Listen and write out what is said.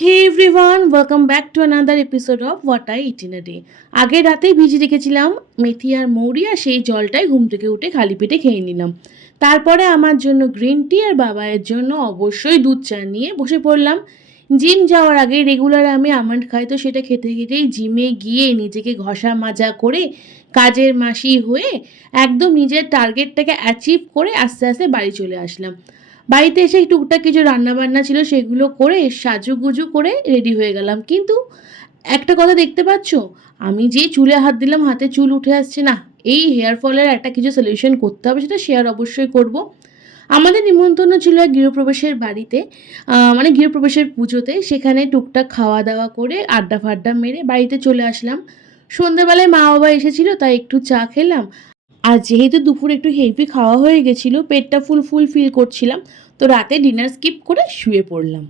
Hey everyone, welcome back to another episode of what I eat in a day. আগের রাতেই ভিজিয়ে রেখেছিলাম মেথি আর মৌরি, আর সেই জলটাই ঘুম থেকে উঠে খালি পেটে খেয়ে নিলাম। তারপরে আমার জন্য গ্রিন টি আর বাবাইয়ের জন্য অবশ্যই দুধ চা নিয়ে বসে পড়লাম। জিম যাওয়ার আগে রেগুলার আমি আমন্ড খাই, তো সেটা খেতে খেতেই জিমে গিয়ে নিজেকে ঘষা মাজা করে কাজের মাসি হয়ে একদম নিজের টার্গেটটাকে অ্যাচিভ করে আস্তে আস্তে বাড়ি চলে আসলাম। বাড়িতে এসে টুকটাক কিছু রান্নাবান্না ছিল, সেগুলো করে সাজুগুজু করে রেডি হয়ে গেলাম। কিন্তু একটা কথা দেখতে পাচ্ছ, আমি যে চুলে হাত দিলাম হাতে চুল উঠে আসছে না। এই হেয়ার ফলের একটা কিছু সলিউশন করতে হবে, সেটা শেয়ার অবশ্যই করব। আমাদের নিমন্ত্রণ ছিল এক গৃহপ্রবেশের বাড়িতে, মানে গৃহপ্রবেশের পুজোতে। সেখানে টুকটাক খাওয়া দাওয়া করে আড্ডা ফাড্ডা মেরে বাড়িতে চলে আসলাম। সন্ধ্যেবেলায় মা বাবা এসেছিলো, তাই একটু চা খেলাম। আর যেহেতু দুপুর একটু হেভি খাওয়া হয়ে গেছিলো, পেটটা ফুল ফুল ফিল করছিলাম, তো রাতে ডিনার স্কিপ করে শুয়ে পড়লাম।